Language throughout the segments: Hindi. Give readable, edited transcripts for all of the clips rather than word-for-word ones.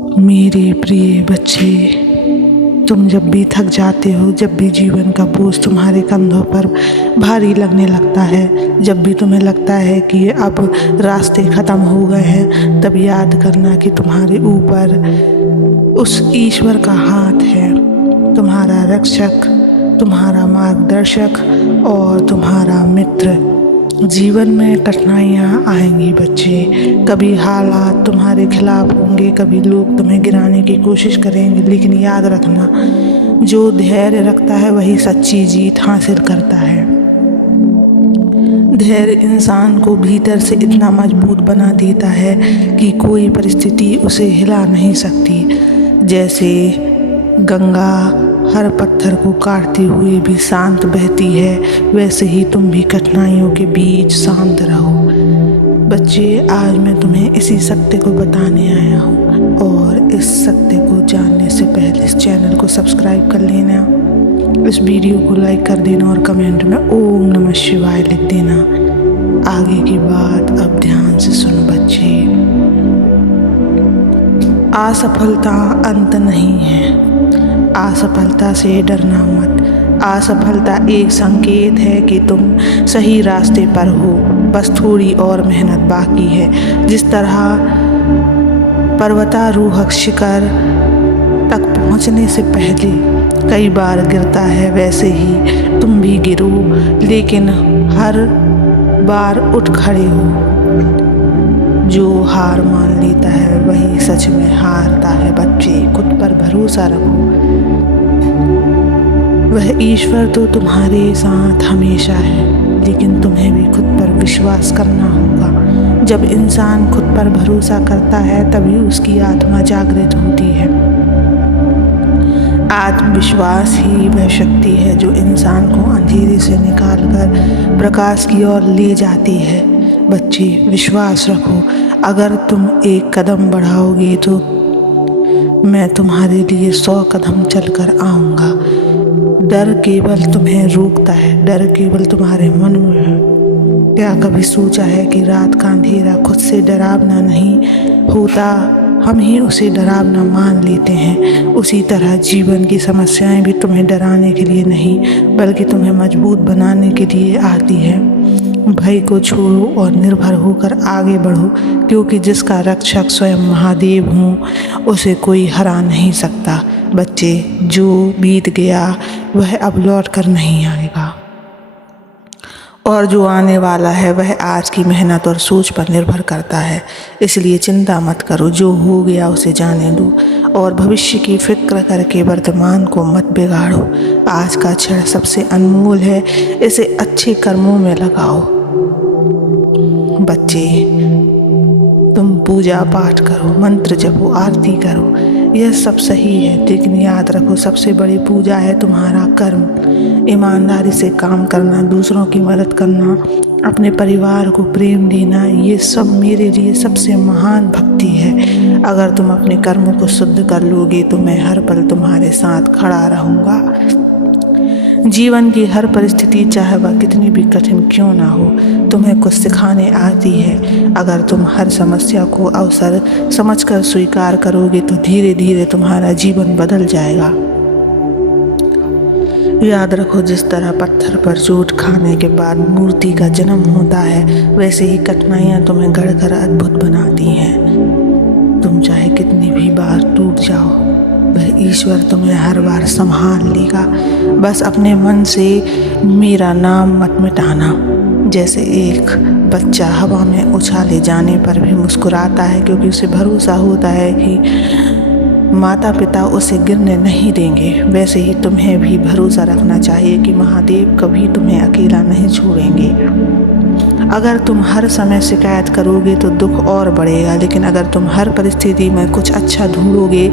मेरे प्रिय बच्चे, तुम जब भी थक जाते हो, जब भी जीवन का बोझ तुम्हारे कंधों पर भारी लगने लगता है, जब भी तुम्हें लगता है कि अब रास्ते ख़त्म हो गए हैं, तब याद करना कि तुम्हारे ऊपर उस ईश्वर का हाथ है, तुम्हारा रक्षक, तुम्हारा मार्गदर्शक और तुम्हारा मित्र। जीवन में कठिनाइयाँ आएंगी बच्चे, कभी हालात तुम्हारे खिलाफ होंगे, कभी लोग तुम्हें गिराने की कोशिश करेंगे, लेकिन याद रखना, जो धैर्य रखता है वही सच्ची जीत हासिल करता है। धैर्य इंसान को भीतर से इतना मजबूत बना देता है कि कोई परिस्थिति उसे हिला नहीं सकती। जैसे गंगा हर पत्थर को काटते हुए भी शांत बहती है, वैसे ही तुम भी कठिनाइयों के बीच शांत रहो। बच्चे, आज मैं तुम्हें इसी सत्य को बताने आया हूँ, और इस सत्य को जानने से पहले इस चैनल को सब्सक्राइब कर लेना, इस वीडियो को लाइक कर देना और कमेंट में ओम नमः शिवाय लिख देना। आगे की बात अब ध्यान से सुनो बच्चे। असफलता अंत नहीं है। असफलता से डरना मत। असफलता एक संकेत है कि तुम सही रास्ते पर हो, बस थोड़ी और मेहनत बाकी है। जिस तरह पर्वतारोहक शिखर तक पहुंचने से पहले कई बार गिरता है, वैसे ही तुम भी गिरो, लेकिन हर बार उठ खड़े हो। जो हार मान लेता है वही सच में हारता है। बच्चे, खुद पर भरोसा रखो, वह ईश्वर तो तुम्हारे साथ हमेशा है, लेकिन तुम्हें भी खुद पर विश्वास करना होगा। जब इंसान खुद पर भरोसा करता है तभी उसकी आत्मा जागृत होती है। आत्मविश्वास ही वह शक्ति है जो इंसान को अंधेरे से निकालकर प्रकाश की ओर ले जाती है। बच्चे, विश्वास रखो, अगर तुम एक कदम बढ़ाओगे तो मैं तुम्हारे लिए 100 कदम चलकर आऊँगा। डर केवल तुम्हें रोकता है, डर केवल तुम्हारे मन में है। क्या कभी सोचा है कि रात का अंधेरा खुद से डरावना नहीं होता, हम ही उसे डरावना मान लेते हैं। उसी तरह जीवन की समस्याएं भी तुम्हें डराने के लिए नहीं, बल्कि तुम्हें मजबूत बनाने के लिए आती है। भय को छोड़ो और निर्भर होकर आगे बढ़ो, क्योंकि जिसका रक्षक स्वयं महादेव हूँ उसे कोई हरा नहीं सकता। बच्चे, जो बीत गया वह अब लौट कर नहीं आएगा, और जो आने वाला है वह आज की मेहनत और सोच पर निर्भर करता है। इसलिए चिंता मत करो, जो हो गया उसे जाने दो और भविष्य की फिक्र करके वर्तमान को मत बिगाड़ो। आज का क्षण सबसे अनमोल है, इसे अच्छे कर्मों में लगाओ। बच्चे, तुम पूजा पाठ करो, मंत्र जपो, आरती करो, यह सब सही है, लेकिन याद रखो, सबसे बड़ी पूजा है तुम्हारा कर्म। ईमानदारी से काम करना, दूसरों की मदद करना, अपने परिवार को प्रेम देना, ये सब मेरे लिए सबसे महान भक्ति है। अगर तुम अपने कर्मों को शुद्ध कर लोगे तो मैं हर पल तुम्हारे साथ खड़ा रहूँगा। जीवन की हर परिस्थिति, चाहे वह कितनी भी कठिन क्यों ना हो, तुम्हें कुछ सिखाने आती है। अगर तुम हर समस्या को अवसर समझकर स्वीकार करोगे तो धीरे धीरे तुम्हारा जीवन बदल जाएगा। याद रखो, जिस तरह पत्थर पर चोट खाने के बाद मूर्ति का जन्म होता है, वैसे ही कठिनाइयाँ तुम्हें गढ़कर अद्भुत बनाती हैं। तुम चाहे कितनी भी बार टूट जाओ, वह ईश्वर तुम्हें हर बार संभाल लेगा। बस अपने मन से मेरा नाम मत मिटाना। जैसे एक बच्चा हवा में उछाले जाने पर भी मुस्कुराता है, क्योंकि उसे भरोसा होता है कि माता पिता उसे गिरने नहीं देंगे, वैसे ही तुम्हें भी भरोसा रखना चाहिए कि महादेव कभी तुम्हें अकेला नहीं छोड़ेंगे। अगर तुम हर समय शिकायत करोगे तो दुख और बढ़ेगा, लेकिन अगर तुम हर परिस्थिति में कुछ अच्छा ढूंढोगे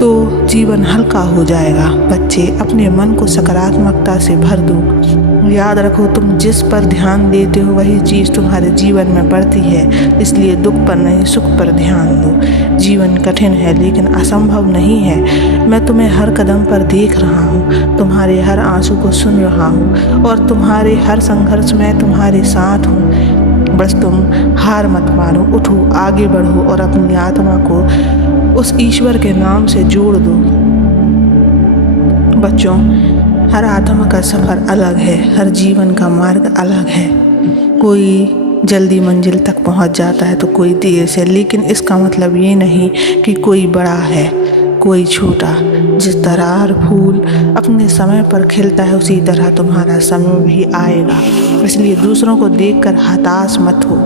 तो जीवन हल्का हो जाएगा। बच्चे, अपने मन को सकारात्मकता से भर दो। याद रखो, तुम जिस पर ध्यान देते हो वही चीज़ तुम्हारे जीवन में बढ़ती है। इसलिए दुख पर नहीं, सुख पर ध्यान दो। जीवन कठिन है लेकिन असंभव नहीं है। मैं तुम्हें हर कदम पर देख रहा हूँ, तुम्हारे हर आंसू को सुन रहा हूँ और तुम्हारे हर संघर्ष में तुम्हारे साथ हूँ। बस तुम हार मत मानो, उठो, आगे बढ़ो और अपनी आत्मा को उस ईश्वर के नाम से जोड़ दो। बच्चों, हर आत्मा का सफ़र अलग है, हर जीवन का मार्ग अलग है। कोई जल्दी मंजिल तक पहुंच जाता है तो कोई देर से, लेकिन इसका मतलब ये नहीं कि कोई बड़ा है कोई छोटा। जिस तरह हर फूल अपने समय पर खिलता है, उसी तरह तुम्हारा समय भी आएगा। इसलिए दूसरों को देखकर हताश मत हो।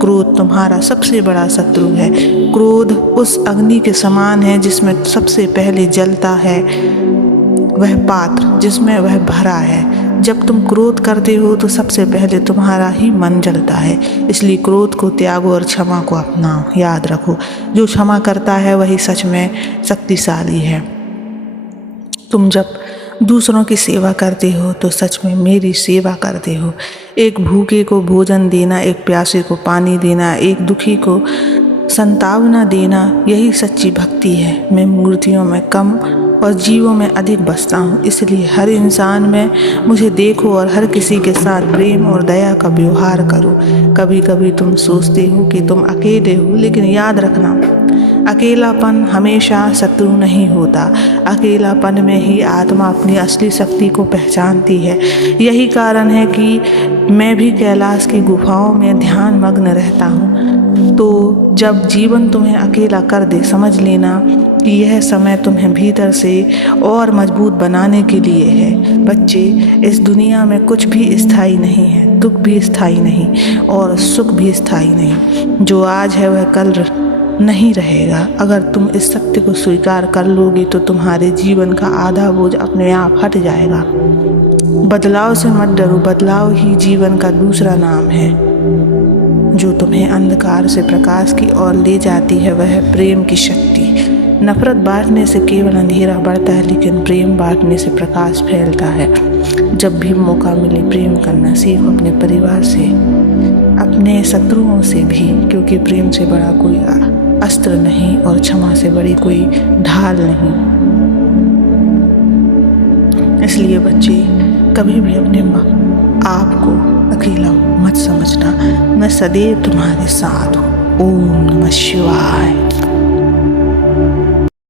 क्रोध तुम्हारा सबसे बड़ा शत्रु है। क्रोध उस अग्नि के समान है जिसमें सबसे पहले जलता है वह पात्र जिसमें वह भरा है। जब तुम क्रोध करते हो तो सबसे पहले तुम्हारा ही मन जलता है। इसलिए क्रोध को त्यागो और क्षमा को अपनाओ। याद रखो, जो क्षमा करता है वही सच में शक्तिशाली है। तुम जब दूसरों की सेवा करते हो तो सच में मेरी सेवा करते हो। एक भूखे को भोजन देना, एक प्यासे को पानी देना, एक दुखी को संतावना देना, यही सच्ची भक्ति है। मैं मूर्तियों में कम और जीवों में अधिक बसता हूँ। इसलिए हर इंसान में मुझे देखो और हर किसी के साथ प्रेम और दया का व्यवहार करो। कभी कभी तुम सोचते हो कि तुम अकेले हो, लेकिन याद रखना, अकेलापन हमेशा शत्रु नहीं होता। अकेलापन में ही आत्मा अपनी असली शक्ति को पहचानती है। यही कारण है कि मैं भी कैलाश की गुफाओं में ध्यान मग्न रहता हूँ। तो जब जीवन तुम्हें अकेला कर दे, समझ लेना कि यह समय तुम्हें भीतर से और मजबूत बनाने के लिए है। बच्चे, इस दुनिया में कुछ भी स्थायी नहीं है, दुख भी स्थायी नहीं और सुख भी स्थायी नहीं। जो आज है वह कल नहीं रहेगा। अगर तुम इस सत्य को स्वीकार कर लोगे तो तुम्हारे जीवन का आधा बोझ अपने आप हट जाएगा। बदलाव से मत डरो, बदलाव ही जीवन का दूसरा नाम है। जो तुम्हें अंधकार से प्रकाश की ओर ले जाती है वह है प्रेम की शक्ति। नफरत बांटने से केवल अंधेरा बढ़ता है, लेकिन प्रेम बांटने से प्रकाश फैलता है। जब भी मौका मिले प्रेम करना सीखो, अपने परिवार से, अपने शत्रुओं से भी, क्योंकि प्रेम से बड़ा कोई अस्त्र नहीं और क्षमा से बड़ी कोई ढाल नहीं। इसलिए बच्चे, कभी भी अपने आप को अकेला मत समझना। मैं सदैव तुम्हारे साथ हूँ। ओम नमः शिवाय।